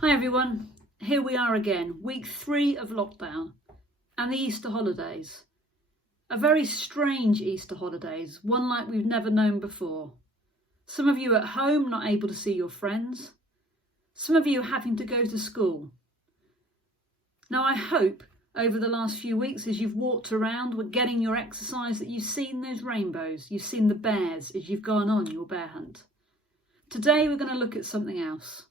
Hi everyone, here we are again, week 3 of lockdown and the Easter holidays. A very strange Easter holidays, one like we've never known before. Some of you at home not able to see your friends, some of you having to go to school. Now I hope over the last few weeks as you've walked around, getting your exercise, that you've seen those rainbows, you've seen the bears as you've gone on your bear hunt. Today we're going to look at something else.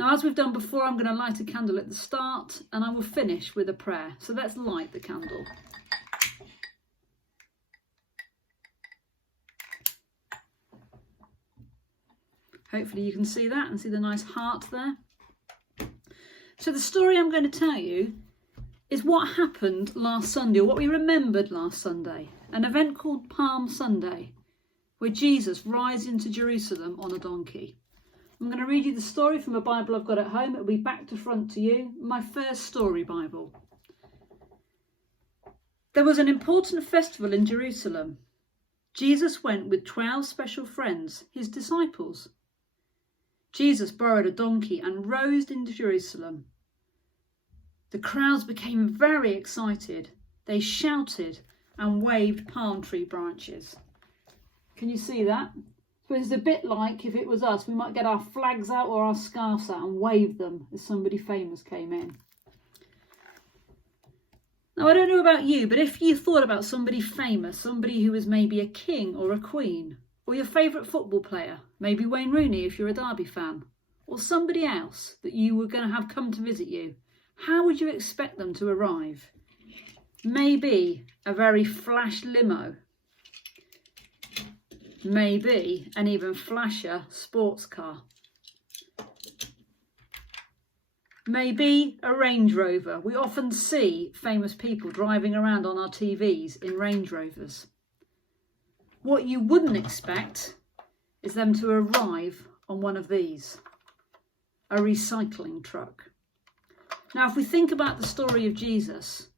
Now, as we've done before, I'm going to light a candle at the start and I will finish with a prayer. So let's light the candle. Hopefully you can see that and see the nice heart there. So the story I'm going to tell you is what happened last Sunday, or what we remembered last Sunday. An event called Palm Sunday, where Jesus rides into Jerusalem on a donkey. I'm going to read you the story from a Bible I've got at home. It'll be back to front to you, my first story Bible. There was an important festival in Jerusalem. Jesus went with 12 special friends, his disciples. Jesus borrowed a donkey and rode into Jerusalem. The crowds became very excited. They shouted and waved palm tree branches. Can you see that? So it's a bit like if it was us, we might get our flags out or our scarves out and wave them as somebody famous came in. Now, I don't know about you, but if you thought about somebody famous, somebody who was maybe a king or a queen, or your favourite football player, maybe Wayne Rooney if you're a Derby fan, or somebody else that you were going to have come to visit you, how would you expect them to arrive? Maybe a very flash limo. Maybe an even flasher sports car. Maybe a Range Rover. We often see famous people driving around on our TVs in Range Rovers. What you wouldn't expect is them to arrive on one of these, a recycling truck. Now, if we think about the story of Jesus,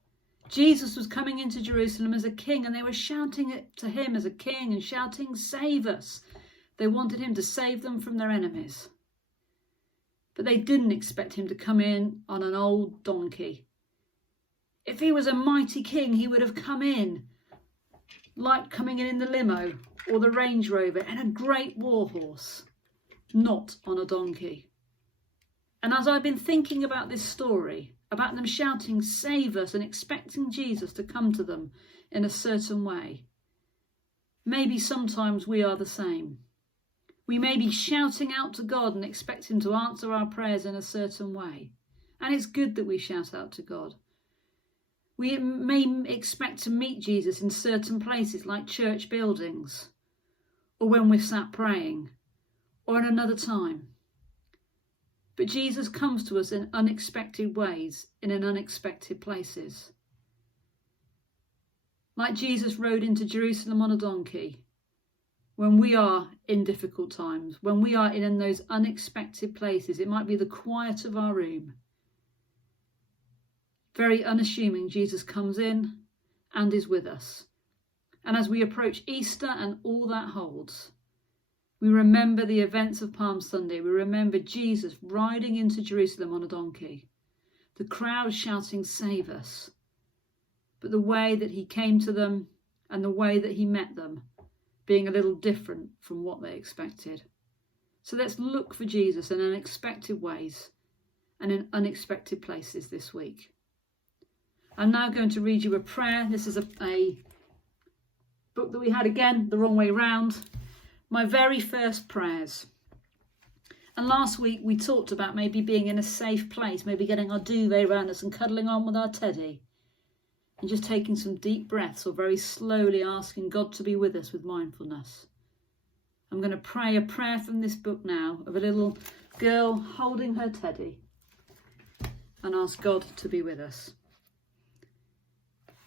Jesus was coming into Jerusalem as a king, and they were shouting it to him as a king and shouting, "Save us." They wanted him to save them from their enemies. But they didn't expect him to come in on an old donkey. If he was a mighty king, he would have come in like coming in the limo or the Range Rover and a great war horse, not on a donkey. And as I've been thinking about this story, about them shouting, "Save us," and expecting Jesus to come to them in a certain way, maybe sometimes we are the same. We may be shouting out to God and expect him to answer our prayers in a certain way. And it's good that we shout out to God. We may expect to meet Jesus in certain places like church buildings, or when we're sat praying, or in another time. But Jesus comes to us in unexpected ways, in unexpected places. Like Jesus rode into Jerusalem on a donkey, when we are in difficult times, when we are in those unexpected places, it might be the quiet of our room. Very unassuming, Jesus comes in and is with us. And as we approach Easter and all that holds, we remember the events of Palm Sunday. We remember Jesus riding into Jerusalem on a donkey. The crowd shouting, "Save us." But the way that he came to them and the way that he met them being a little different from what they expected. So let's look for Jesus in unexpected ways and in unexpected places this week. I'm now going to read you a prayer. This is a book that we had, again, the wrong way round. My very first prayers. And last week we talked about maybe being in a safe place, maybe getting our duvet around us and cuddling on with our teddy, and just taking some deep breaths or very slowly asking God to be with us with mindfulness. I'm going to pray a prayer from this book now of a little girl holding her teddy and ask God to be with us.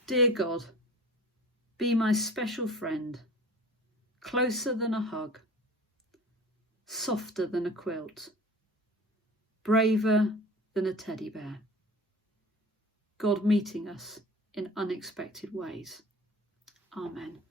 Dear God, be my special friend, closer than a hug, softer than a quilt, braver than a teddy bear. God meeting us in unexpected ways. Amen.